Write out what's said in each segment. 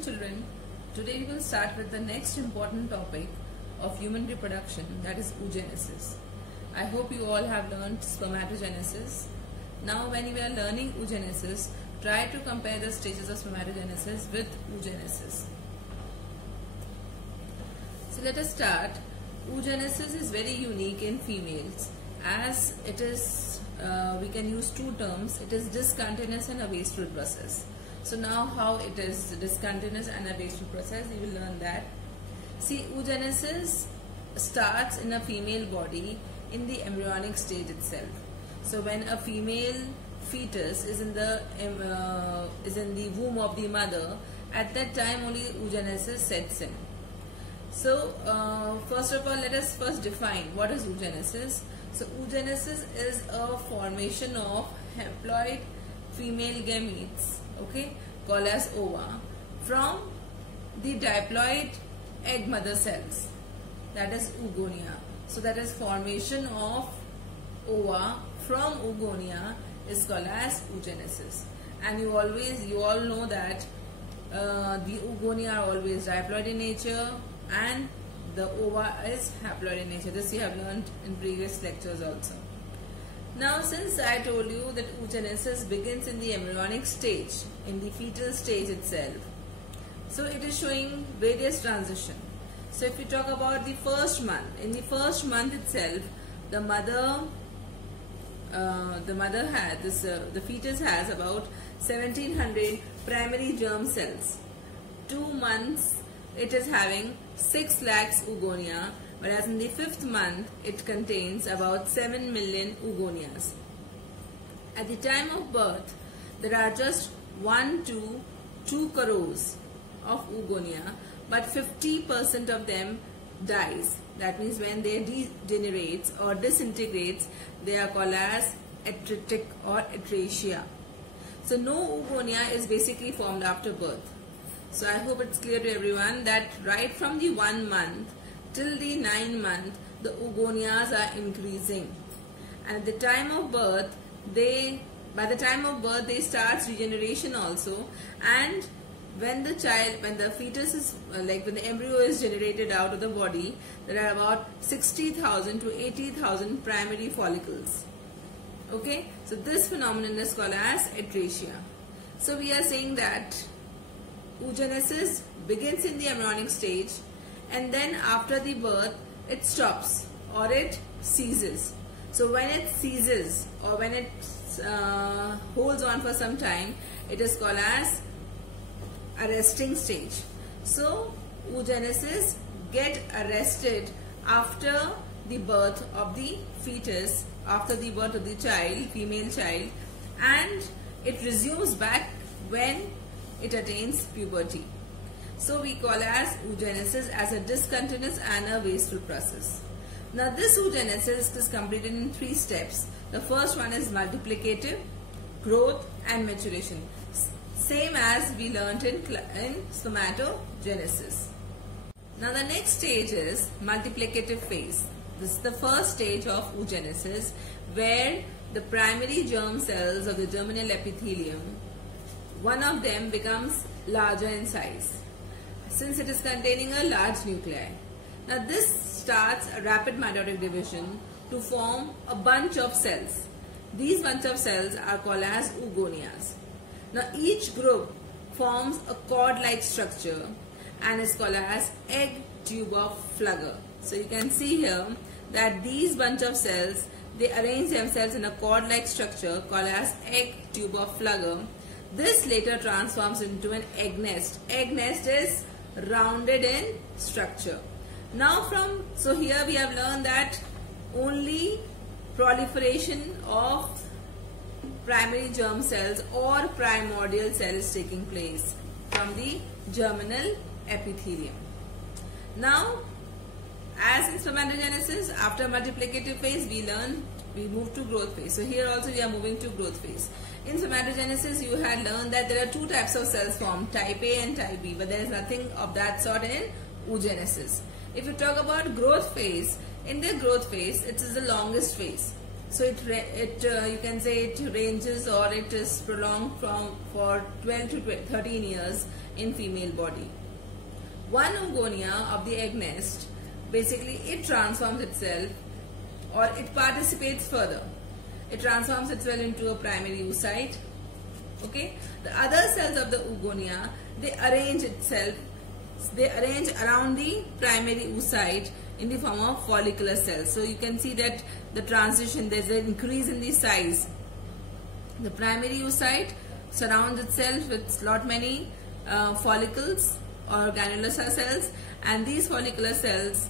morning, children. Today we will start with the next important topic of human reproduction, that is oogenesis. I hope you all have learned spermatogenesis. Now when you are learning oogenesis, try to compare the stages of spermatogenesis with oogenesis. So let us start. Oogenesis is very unique in females as it is, we can use two terms. It is discontinuous and a wasteful process. So now how it is discontinuous and a wasteful process, you will learn that. See, oogenesis starts in a female body in the embryonic stage itself. So when a female fetus is in the womb of the mother, at that time only oogenesis sets in. So first of all, let us first define what is oogenesis. So oogenesis is a formation of haploid female gametes, okay, called as ova, from the diploid egg mother cells, that is oogonia. So that is formation of ova from oogonia is called as oogenesis. And you all know that the oogonia are always diploid in nature and the ova is haploid in nature. This you have learned in previous lectures also. Now since I told you that oogenesis begins in the embryonic stage, in the fetal stage itself, so it is showing various transition. So if we talk about the first month, in the first month itself, the fetus has about 1700 primary germ cells. 2 months it is having 6 lakhs oogonia, whereas in the 5th month it contains about 7 million oogonias. At the time of birth, there are just 1 to 2 crores of oogonia, but 50% of them dies. That means when they degenerates or disintegrates, they are called as atretic or atresia. So no oogonia is basically formed after birth. So I hope it's clear to everyone that right from the 1 month till the 9 month, the oogonias are increasing. And at the time of birth, by the time of birth, they start regeneration also. And when the fetus is, when the embryo is generated out of the body, there are about 60,000 to 80,000 primary follicles. Okay, so this phenomenon is called as atresia. So we are saying that oogenesis begins in the embryonic stage, and then after the birth it stops or it ceases. So when it ceases or when it holds on for some time, it is called as arresting stage. So oogenesis get arrested after the birth of the fetus, after the birth of the child, female child, and it resumes back when it attains puberty. So we call as oogenesis as a discontinuous and a wasteful process. Now this oogenesis is completed in 3 steps. The first one is multiplicative, growth and maturation. Same as we learnt in spermatogenesis. Now the next stage is multiplicative phase. This is the first stage of oogenesis, where the primary germ cells of the germinal epithelium, one of them becomes larger in size, since it is containing a large nuclei. Now this starts a rapid mitotic division to form a bunch of cells. These bunch of cells are called as oogonias. Now each group forms a cord-like structure and is called as egg tube of Flugger. So you can see here that these bunch of cells, they arrange themselves in a cord-like structure called as egg tube of Flugger. This later transforms into an egg nest. Egg nest is rounded in structure. Now so here we have learned that only proliferation of primary germ cells or primordial cells taking place from the germinal epithelium. Now as in spermatogenesis, after multiplicative phase we move to growth phase. So here also we are moving to growth phase. In spermatogenesis you had learned that there are 2 types of cells formed, type A and type B, but there is nothing of that sort in oogenesis. If you talk about growth phase, in the growth phase it is the longest phase. So you can say it ranges, or it is prolonged for 12 to 13 years in female body. One oogonia of the egg nest, basically it transforms itself, or it participates further. It transforms itself into a primary oocyte. Okay, the other cells of the oogonia, they arrange around the primary oocyte in the form of follicular cells. So you can see that the transition, there's an increase in the size. The primary oocyte surrounds itself with lot many follicles or granular cells, and these follicular cells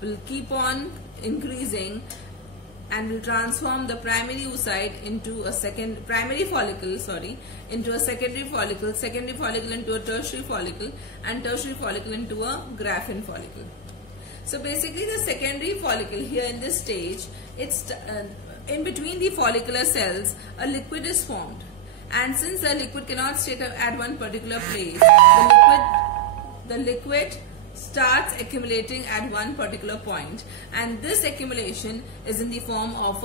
will keep on increasing and will transform the primary oocyte into a primary follicle into a secondary follicle into a tertiary follicle, and tertiary follicle into a Graafian follicle. So basically the secondary follicle here in this stage, it's in between the follicular cells a liquid is formed, and since the liquid cannot stay at one particular place, the liquid starts accumulating at one particular point, and this accumulation is in the form of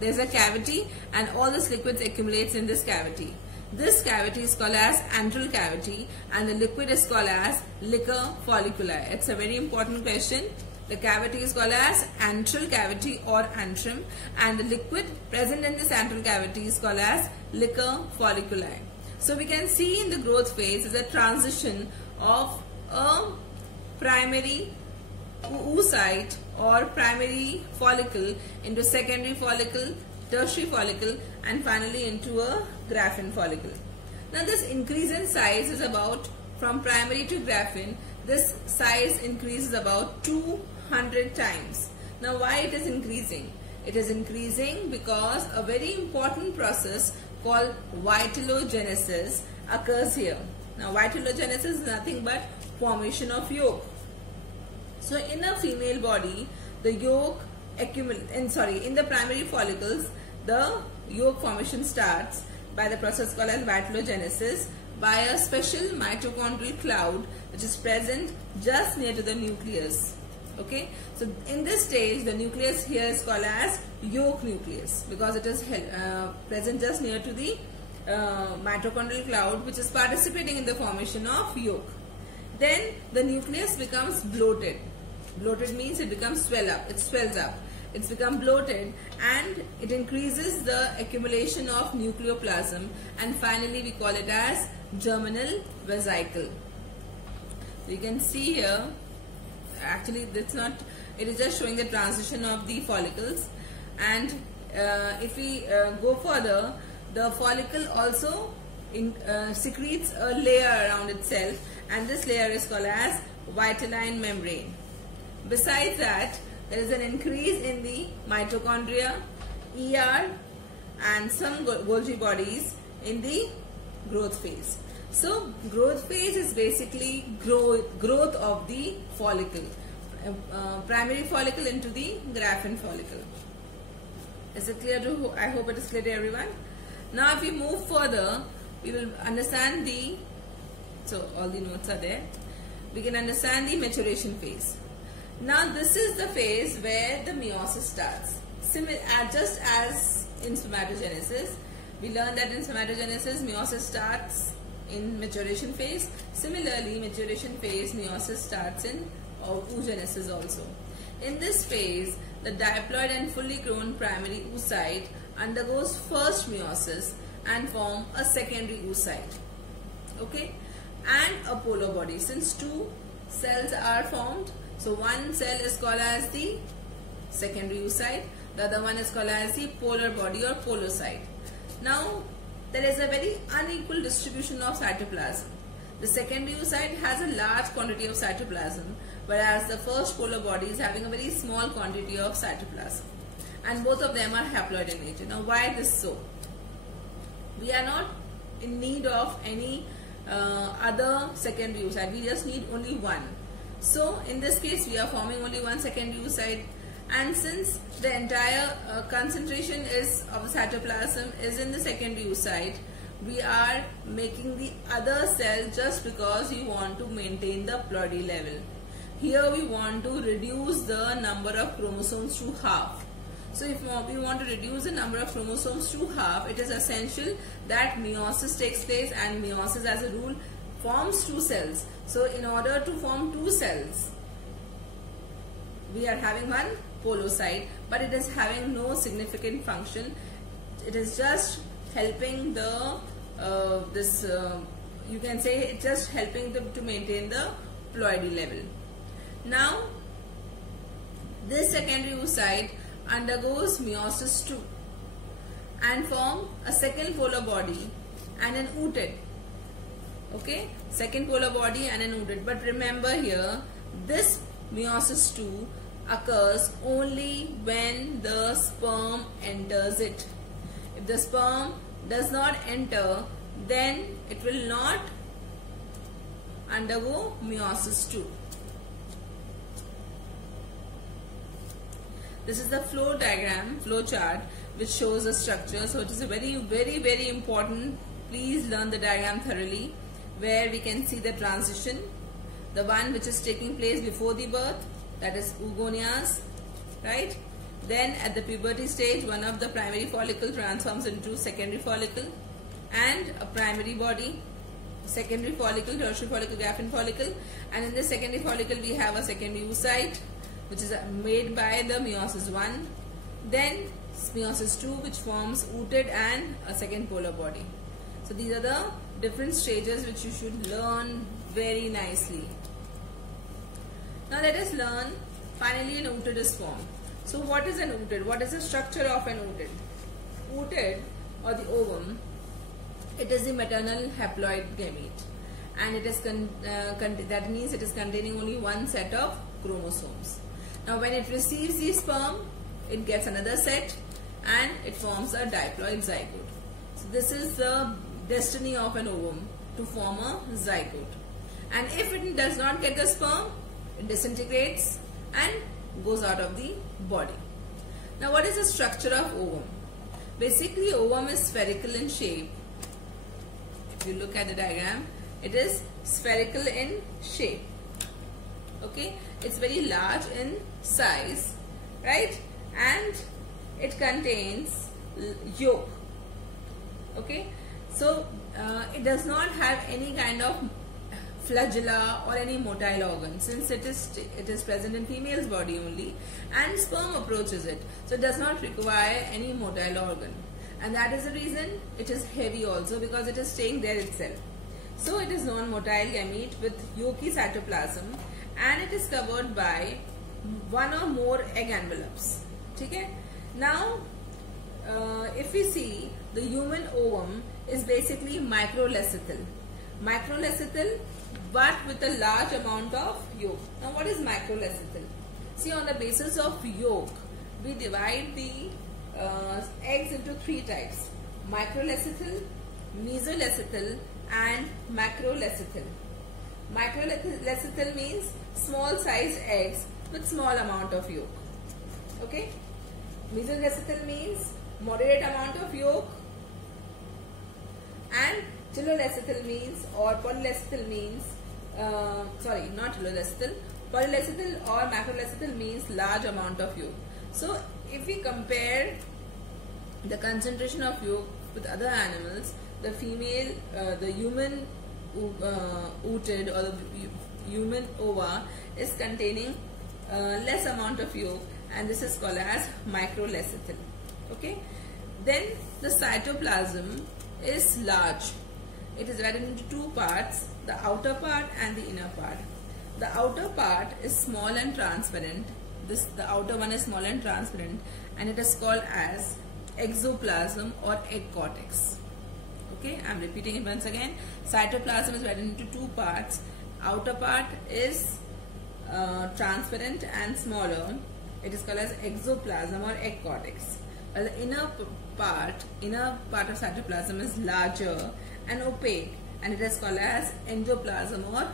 there's a cavity, and all this liquids accumulates in this cavity. This cavity is called as antral cavity, and the liquid is called as liquor folliculi. It's a very important question. The cavity is called as antral cavity or antrum, and the liquid present in this antral cavity is called as liquor folliculi. So we can see in the growth phase is a transition of a primary oocyte or primary follicle into secondary follicle, tertiary follicle, and finally into a Graafian follicle. Now this increase in size is about, from primary to Graafian, this size increases about 200 times. Now why it is increasing? It is increasing because a very important process called vitellogenesis occurs here. Now vitellogenesis is nothing but formation of yolk. So in a female body, the yolk in the primary follicles, the yolk formation starts by the process called as vitellogenesis by a special mitochondrial cloud which is present just near to the nucleus. Okay, so in this stage the nucleus here is called as yolk nucleus because it is present just near to the mitochondrial cloud which is participating in the formation of yolk. Then the nucleus becomes bloated. Bloated means it becomes swells up. It's become bloated and it increases the accumulation of nucleoplasm, and finally we call it as germinal vesicle. You can see here, actually that's not, it is just showing the transition of the follicles, and if we go further, the follicle also secretes a layer around itself, and this layer is called as vitelline membrane. Besides that, there is an increase in the mitochondria, ER, and some Golgi bodies in the growth phase. So growth phase is basically growth of the follicle, primary follicle into the Graafian follicle. Is it clear to? I hope it is clear to everyone. Now if we move further, we will understand so all the notes are there. We can understand the maturation phase. Now this is the phase where the meiosis starts. Just as in spermatogenesis, we learned that in spermatogenesis meiosis starts in maturation phase. Similarly, maturation phase meiosis starts in oogenesis also. In this phase, the diploid and fully grown primary oocyte undergoes first meiosis and form a secondary oocyte. Okay, and a polar body. Since two cells are formed, so one cell is called as the secondary oocyte, the other one is called as the polar body or polocyte. Now there is a very unequal distribution of cytoplasm. The secondary oocyte has a large quantity of cytoplasm, whereas the first polar body is having a very small quantity of cytoplasm, and both of them are haploid in nature. Now why this so? We are not in need of any other secondary oocyte, we just need only one. So in this case we are forming only one secondary oocyte, and since the entire concentration of the cytoplasm is in the secondary oocyte, we are making the other cell just because we want to maintain the ploidy level. Here we want to reduce the number of chromosomes to half. So if we want to reduce the number of chromosomes to half, it is essential that meiosis takes place, and meiosis as a rule forms two cells. So in order to form two cells, we are having one polocyte, but it is having no significant function. It is just helping the you can say it's just helping them to maintain the ploidy level. Now this secondary oocyte undergoes meiosis II and form a second polar body and an ooted. Okay, second polar body and an ooted. But remember here, this meiosis II occurs only when the sperm enters it. If the sperm does not enter, then it will not undergo meiosis II. This is the flow diagram, flow chart, which shows the structure. So it is a very important. Please learn the diagram thoroughly, where we can see the transition, the one which is taking place before the birth, that is oogonias, right? Then at the puberty stage, one of the primary follicle transforms into secondary follicle and a primary body, secondary follicle, tertiary follicle, Gaffin follicle, and in the secondary follicle we have a secondary oocyte, which is made by the meiosis I, then meiosis II, which forms ooted and a second polar body. So these are the different stages which you should learn very nicely. Now let us learn finally an ooted is formed. So what is an ooted? What is the structure of an ooted? Ooted, or the ovum, it is the maternal haploid gamete, and it is that means it is containing only one set of chromosomes. Now when it receives the sperm, it gets another set and it forms a diploid zygote. So this is the destiny of an ovum, to form a zygote. And if it does not get the sperm, it disintegrates and goes out of the body. Now what is the structure of ovum? Basically ovum is spherical in shape. If you look at the diagram, it is spherical in shape. Okay, it's very large in size, right? And it contains yolk. Okay, so it does not have any kind of flagella or any motile organ, since it is present in female's body only, and sperm approaches it, so it does not require any motile organ, and that is the reason it is heavy also, because it is staying there itself. So it is non-motile gamete with yolky cytoplasm, and it is covered by one or more egg envelopes. Okay? Now if we see, the human ovum is basically microlecithal, but with a large amount of yolk. Now what is microlecithal? See, on the basis of yolk, we divide the eggs into three types: microlecithal, mesolecithal and macrolecithal. Microlecithal means small sized eggs with small amount of yolk. Okay? Mesolecithal means moderate amount of yolk, and telolecithal means, or polylecithal means, polylecithal or macrolecithal means large amount of yolk. So if we compare the concentration of yolk with other animals, the female, the human ooted or the human ova is containing less amount of yolk, and this is called as microlecithal. Okay, then the cytoplasm is large. It is divided into two parts, the outer part and the inner part. The outer part is small and transparent. The outer one is small and transparent, and it is called as exoplasm or egg cortex. Okay, I am repeating it once again. Cytoplasm is divided into two parts. Outer part is transparent and smaller. It is called as exoplasm or egg cortex. While the inner part of cytoplasm is larger and opaque, and it is called as endoplasm or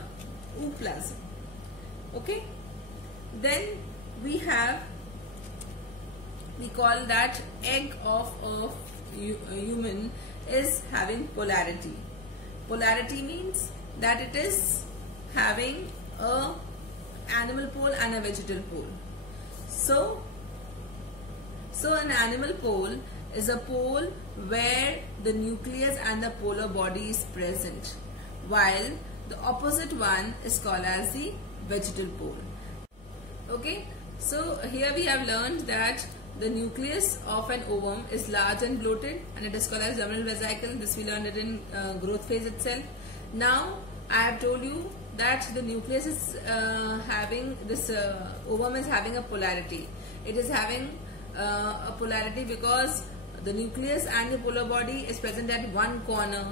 ooplasm. Okay, then we call that egg of a human is having polarity. Polarity means that it is having a animal pole and a vegetal pole. So So an animal pole is a pole where the nucleus and the polar body is present, while the opposite one is called as the vegetal pole. Okay, so here we have learned that the nucleus of an ovum is large and bloated, and it is called as germinal vesicle. This we learned it in growth phase itself. Now I have told you that the nucleus is having this ovum is having a polarity. It is having a polarity because the nucleus and the polar body is present at one corner,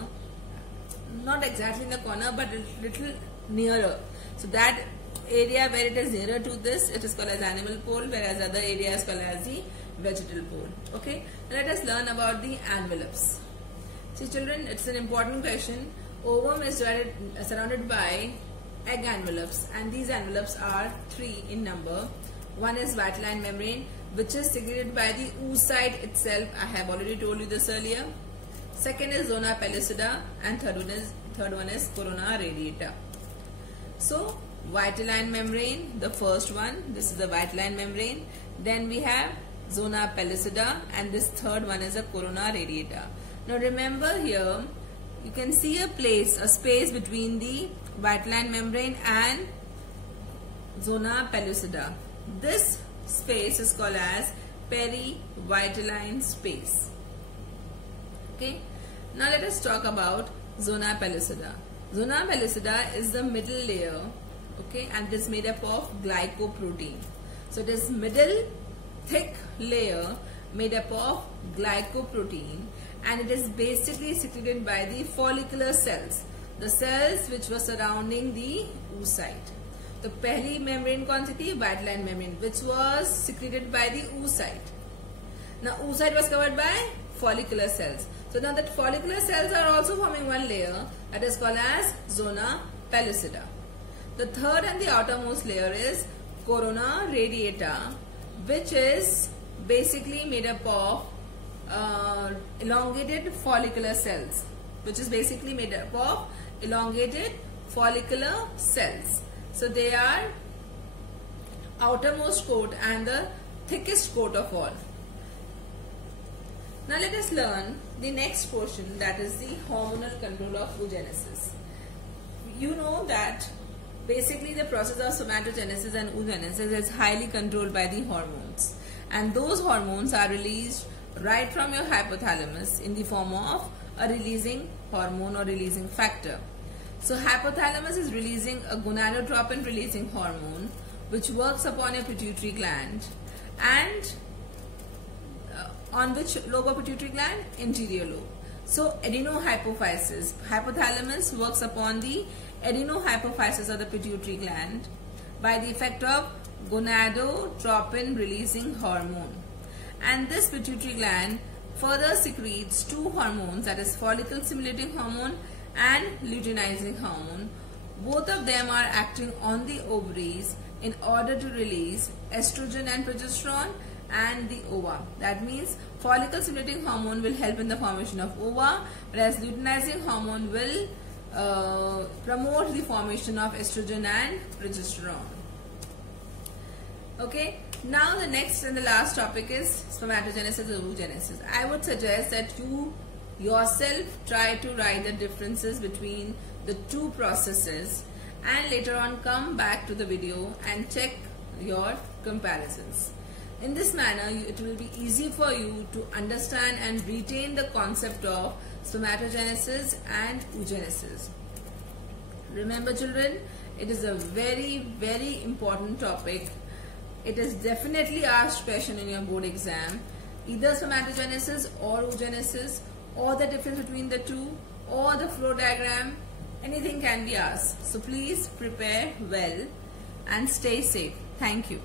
not exactly in the corner but a little nearer. So that area where it is nearer to this, it is called as animal pole, whereas other area is called as the vegetal pole. Okay, now let us learn about the envelopes. See children, it's an important question. Ovum is surrounded by egg envelopes, and these envelopes are 3 in number. One is vitelline membrane, which is secreted by the oocyte itself. I have already told you this earlier. Second is zona pellucida, and third one is corona radiata. So vitelline membrane, the first one, this is the vitelline membrane. Then we have zona pellucida, and this third one is a corona radiata. Now remember here, you can see a space between the vitelline membrane and zona pellucida. This space is called as perivitelline space. Okay. Now let us talk about zona pellucida. Zona pellucida is the middle layer, okay, and it is made up of glycoprotein. So it is middle thick layer made up of glycoprotein, and it is basically secreted by the follicular cells, the cells which were surrounding the oocyte. The पहली membrane कौन सी थी? Vitelline membrane, which was secreted by the oocyte. Now oocyte was covered by follicular cells. So now that follicular cells are also forming one layer, that is called as zona pellucida. The third and the outermost layer is corona radiata, which is basically made up of elongated follicular cells, So they are outermost coat and the thickest coat of all. Now let us learn the next portion, that is the hormonal control of oogenesis. You know that basically the process of somatogenesis and oogenesis is highly controlled by the hormones, and those hormones are released right from your hypothalamus in the form of a releasing hormone or releasing factor. So hypothalamus is releasing a gonadotropin releasing hormone which works upon your pituitary gland, and on which lobe of pituitary gland? Anterior lobe. So adenohypophysis, hypothalamus works upon the adenohypophysis of the pituitary gland by the effect of gonadotropin releasing hormone, and this pituitary gland further secretes 2 hormones, that is follicle stimulating hormone and luteinizing hormone. Both of them are acting on the ovaries in order to release estrogen and progesterone and the ova. That means follicle stimulating hormone will help in the formation of ova, whereas luteinizing hormone will promote the formation of estrogen and progesterone. Okay, now the next and the last topic is spermatogenesis and oogenesis. I would suggest that you yourself try to write the differences between the 2 processes, and later on come back to the video and check your comparisons. In this manner, it will be easy for you to understand and retain the concept of spermatogenesis and oogenesis. Remember children, it is a very, very important topic. It is definitely asked question in your board exam, either spermatogenesis or oogenesis, or the difference between the 2, or the flow diagram. Anything can be asked. So please prepare well and stay safe. Thank you.